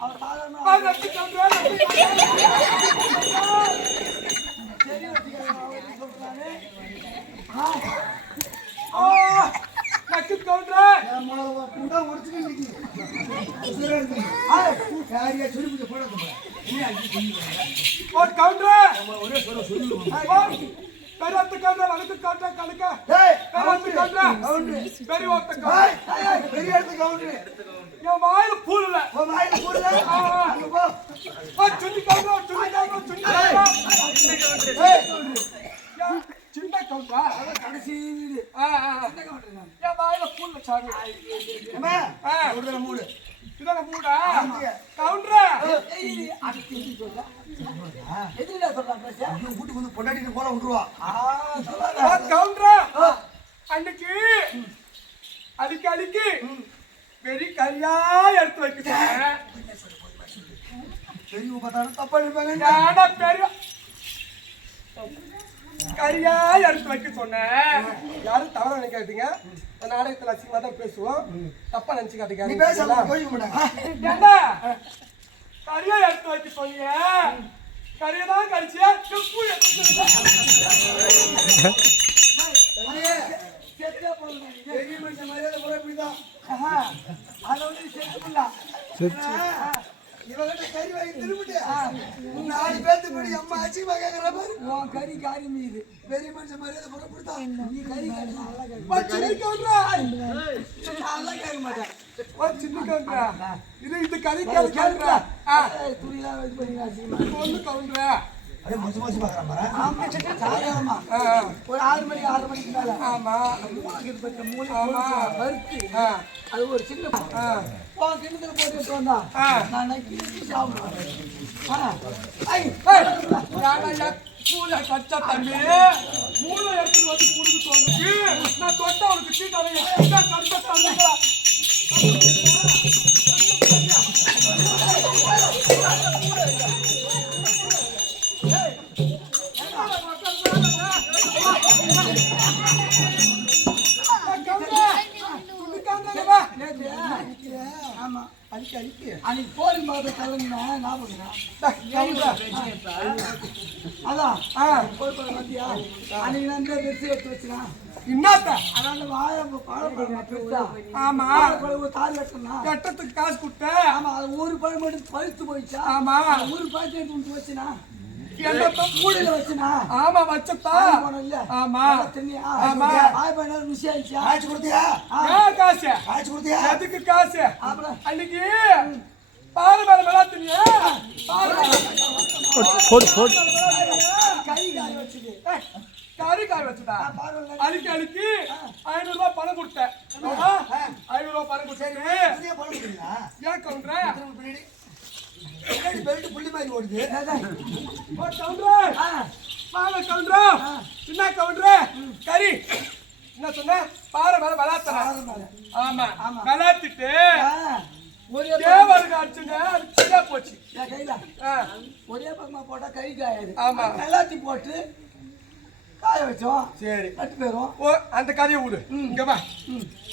அவர் சாதாரண சரி வச்சுக்காத அவர் சொல்றாரு பெரியத்த கவுண்டர் வணக்கு கவுண்டர். கணக்க பெரியத்த கவுண்டர். கவுண்டரு. பெரிய ஒத்த கவுண்டர் பெரிய கவுண்டரு. என் வாயில பூரல உன் வாயில போடுதா? அங்க போ. சுண்டி கவுண்டர் சுண்டி கவுண்டர் சுண்டி கவுண்டர் ஏய், கவுண்டரு. ஏன் சின்ன கவுண்டரா அதான் கடைசி வீடு. ஆ, ஆ, ஆ. என் கவுண்டரை மூடு. இதான மூடா. கவுண்டரா ஏய், இது அடுத்து எப்படி சொல்ற? எதிரிடா சொல்றான் பேச? ஐயோ, வீட்டுக்கு வந்து பொண்டாட்டிட்டு போல விட்டுருவா. ஆ, சொல்லாத. கவுண்டரா அன்னைக்கு அடிக்கி அடிக்கி வெறி கரியா எடுத்து வைக்கிறேன் பெரியவங்க பார்த்தாலும் தப்பா நினைப்பாங்க. ஏடா பெரிய கரியா எடுத்து வைக்க சொன்னேன் யாரும் தவற நினைக்காதீங்க நாடகத்துல அசிங்கமா தான் பேசுவோம். தப்பா நீ பேசாம கோயிக்க மாட்டாங்க. ஏண்டா? கரியா எடுத்து வைக்க சொன்னீங்க. கரியை தான் கடிச்சியா செப்பு எடுத்து நீ. மரியாதை போல இப்படிதான். ஆஹா, அதை வந்து நீ செத்து போடலாம். ஆ, இவகிட்ட கறி வாங்கி திரும்பிட்டு, உன் நாலு பேர்த்து படி அம்மா அசிங்கமா கேக்குற பாரு. உன் கறி காரி மீது. பெரிய மனுஷன் மரியாதை போல இப்படிதான். நீ கறி காரி. சின்ன கவுண்டரா நான் நல்லா கேட்க மாட்டேன். ஓ சின்ன இது இது கறி துணியெல்லாம் பண்ணி அசிங்கமா. ஒரு ஆறு மணி ஆறு மணிக்கு மேல. ஆமா. மூளைக்கு பண்ற மூளை ஆமா. அது ஒரு சின்ன உன் கிண்ணத்துல போட்டு வந்தா. நான் நக்கி சாப்பிடுவேன் மூளை கச்சா தம்பி. மூளை எடுத்துட்டு வந்து குடுக்க தோணுச்சு நான் தொட்ட அவனுக்கு கச்சா தம்பிங்களா அன்னைக்கு கோழி மாத கிளம்புனா ஞாபகம் அதான் பழம் வந்தியா அன்னைக்கு நான் பெருசு எடுத்து வச்சுனா. என்னத்த அதனால வாழை வாழைப்பழம் பெருசா ஆமா வாழைப்பழம் தார் வெட்டனா கட்டத்துக்கு காசு கொடுத்த ஆமா அது ஒரு பழம் மட்டும் பழுத்து போயிடுச்சா? ஆமா. ஒரு பழத்தை எடுத்து வச்சுனா. என்னத்த கூடையில வச்சுனா? ஆமா வச்சத்தா போனோம் இல்ல ஆமா. தண்ணியா ஆமா. வாய் பண்ண ருசி ஆயிடுச்சா? காய்ச்சி கொடுத்தியா? ஏன் காசு? காய்ச்சி கொடுத்தியா? எதுக்கு காசு? அன்னைக்கு பாரு மேல விளாத்துனியா பாரு கை காய் வச்சுது கறி காய் வச்சுட்டா அழுக்கி அழுக்கி ஐநூறு ரூபாய் பணம் கொடுத்தேன். ஆமா, ஐநூறு ரூபாய் பணம் கொடுத்தேன். ஏன் கவுண்டர? பெல்ட் புள்ளி மாதிரி ஓடுது. கவுண்டர! வாங்க கவுண்டர! என்ன கவுண்டர? கறி. என்ன சொன்ன? பாரு மேல விளாத்தன ஆமா. விளாத்திட்டு ஒரே சரியா போச்சு. ஒரே பக்கமா போட்டா கை காயாது. ஆமா. எல்லாத்தையும் போட்டு காய வச்சோம். சரி. கட்டு ஓ அந்த கதையை விடு இங்க வா.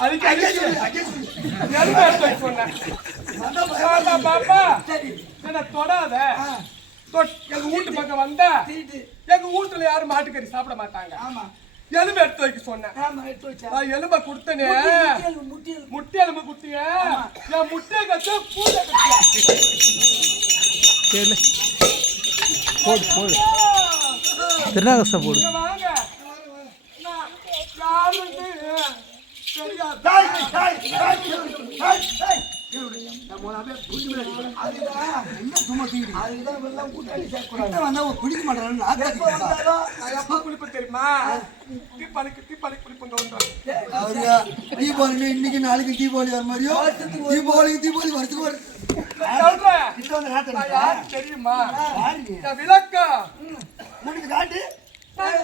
அதுக்கு வைக்க சொன்னேன். பாப்பா பாப்பா. சரி என்ன தொடாத. ஆ, தொட்- எங்க வீட்டு பக்கம் வந்தா. எங்க வீட்டுல யாரும் மாட்டுக்கறி சாப்பிட மாட்டாங்க. ஆமா. எலும்பு எடுத்து வைக்க சொன்னேன். எலும்ப கொடுத்தனே. முட்டை எலும்பு குத்திய என் முட்டையை கத்த பூஜை கத்திய போடு போடு. திருநாகசா போடு. வாங்க. நான் பிடிக்க மாட்டான் தெரியுமா? தீபாவளி தீபாவளி இன்னைக்கு நாளைக்கு தீபாவளி வர மாதிரியோ? தீபாவளிக்கு தீபாவளி வருஷத்துக்கு வருது தெரியுமா? முடிஞ்சு காட்டு.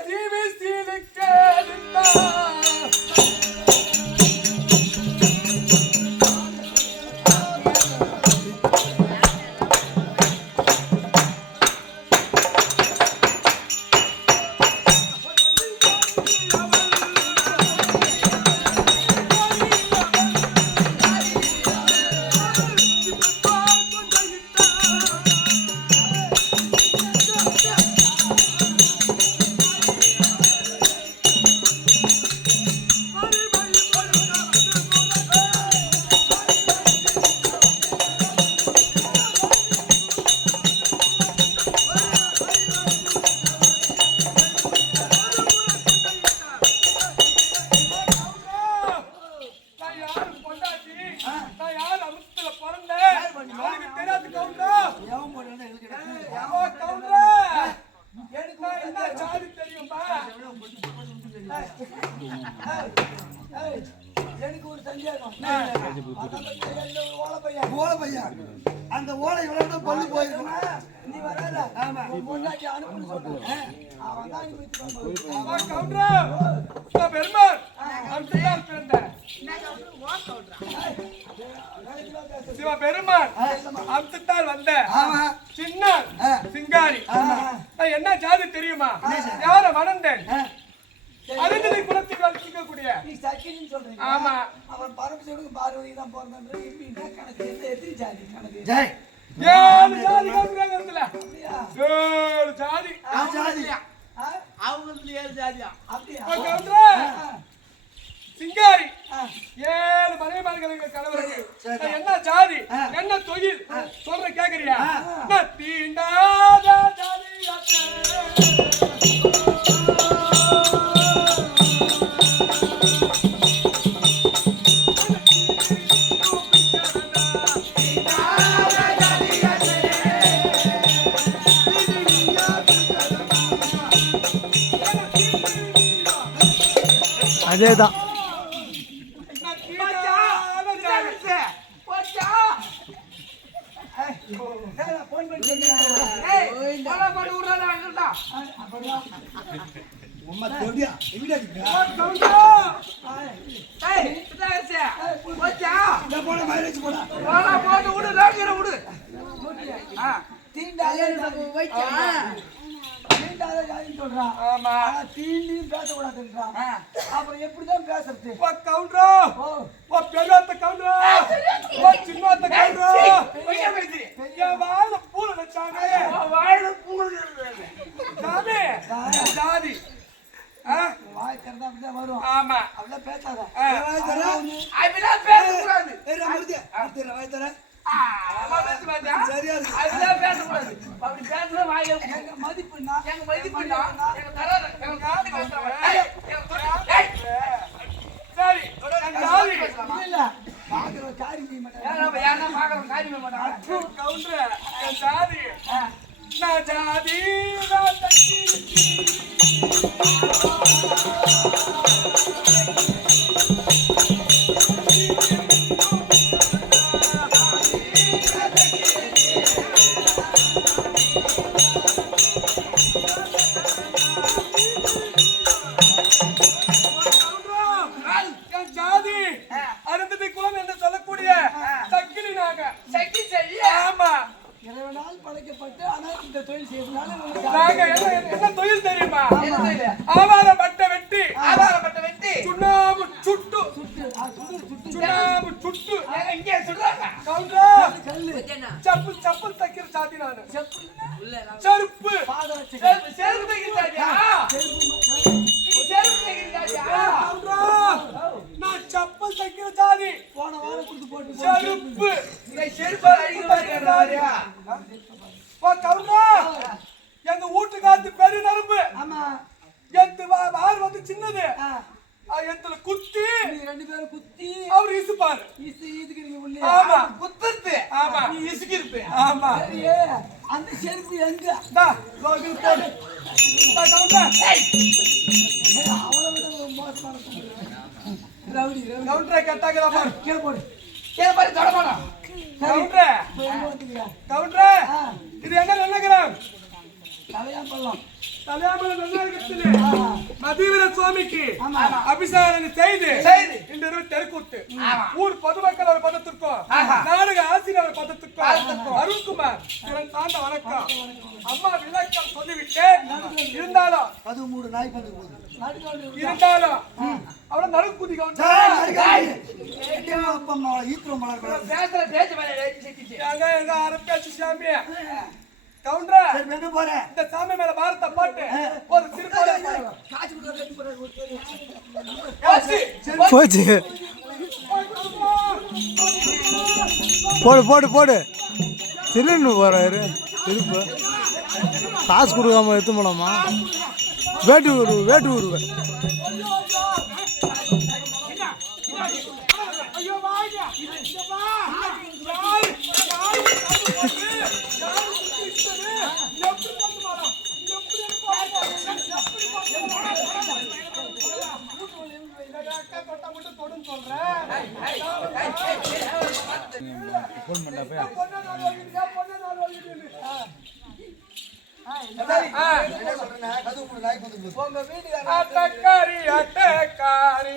சீலுக்கு என்ன சாதி தெரியுமா? எனக்கு ஒரு சந்தேகம். ஓலை பையன். ஓலை பையன். அந்த ஓலை இவ்வளவு பல்லு போயிருக்கும் நீ வராத. உன் பொண்டாட்டி அனுப்புன்னு சொன்னேன். அவன் தான் பெருமாள். பிறந்தேன் சிவ வந்தேன் ஆமா சின்ன சிங்காரி. நான் என்ன ஜாதி தெரியுமா? யார வளர்ந்தேன் அருந்ததி குலத்தில் நீ சக்கின்னு சொல்றீங்க. ஆமா. அவன் பரமசிவனுக்கு பார்வதி தான் பிறந்தான்ற இப்ப என்ன கணக்கு? எத்தனை ஜாதி கணக்கு? ஜெய். ஏழு ஜாதி அப்படியா? ஏழு ஜாதி. ஜாதி? ஆ? அப்படியா? ஓ கவுண்டரா ஆ, சிங்காரி. ஏழு மனைவிமார்களுக்கு கணவருக்கு. என்ன ஜாதி? என்ன தொழில்? சொல்ற கேக்குறியா? தீண்டாத ஜாதியாச்சே. அதே தான் நான் தீண்டாத ஜாதி. ஏய், ஏய், நான் phone பண்ணி சொல்றேன். உம்மா தொடியா எங்கடா இருக்கா ஓ கவுண்டரா இந்த போன மைலேஜ் போடா தீண்டாத ஜாதி. தீண்டாத ஜாதின்னு சொல்றான். ஆமா ஆனா தீண்டியும் பேசக்கூடாதுன்றான். அப்புறம் எப்படிதான் பேசுறது ஓ கவுண்டரா ஓ, ஓ கவுண்டரா ஓ கவுண்டரா சுட்டு சொல்றாங்க கவுண்டரா கல்லு செப்பல் செப்பல் தைக்கிற சாதி நானு. செப்பு செருப்பு. செருப்பு தைக்கிறாயா கவுண்டரா நான் செப்பல் தைக்கிற சாதி. போன வாரம் கொடுத்து போட்டு. செருப்பு. இந்த செருப்பு அடிக்கிறாயா ஓ கவுண்டரா எங்க வீட்டுக்காத்து பெரிய நரம்பு. ஆமா. எத்து வார் வந்து சின்னது. எத்துல குத்தி. நீங்க ரெண்டு பேரும் குத்தி. அவர் இசுப்பாரு. ஈதுக்கு நீங்க உள்ளே? ஆமா. குத்துறது ஆமா. நீ இசுக்கிருப்ப. ஆமா. சரியே, அந்த செருப்பு எங்க? டா லோகில் போடு டா கவுண்டரா. ஒரு மோசமான. Rowdy rowdy. கவுண்டரை கட்டாக்கிறா பாரு. கீழே போடு. கீழே பாரு தொடமாடா கவுண்டரே. கவுண்டரே. இது என்ன நினைக்கிறேன்? தலையா பள்ளம். கல்யாணம் நல்லா இருக்குது மதிவீர சுவாமிக்கு. அபிஷேகம் செய்து செய்து. இந்த இரவு தெருக்கூத்து. ஊர் பொதுமக்கள் ஒரு பதத்திற்கும். நாடக ஆசிரியர் ஒரு பதத்திற்கும். அருண்குமார் திறன் தாண்ட வணக்கம் அம்மா விளக்கம் சொல்லிவிட்டேன் இருந்தாலும் அது மூணு நாய் இருந்தாலும் அவள பேசுற பேச்சு மேல எங்க எங்க அரப்பேச்சு சாமி கவுண்டர்! சரி என்ன போறேன்? இந்த சாமி மேல பாரத்தை போட்டு. ஒரு திருப்பதி. போச்சு. போடு போடு போடு. திருன்னு போறாரு திருப்பு. காசு கொடுக்காம எடுத்து போலாமா? வேட்டு ஊரு வேட்டு ஊரு ஐயோ வாங்க இங்க வா யார் யார் கண்ணு போட்டு யார் குத்தி இஷ்டமே எப்படி பண்ணு மாடா எப்படி எப்படி அக்கா தொட்டா மட்டும் தொடுன்னு சொல்றேன் பொண்ணை நாள் வாங்கிட்டு பொண்ணை நாள் வாங்கிட்டு அது மூணு நாய் வந்து போகுது உங்க வீட்டுக்காரர் அட்டக்காரி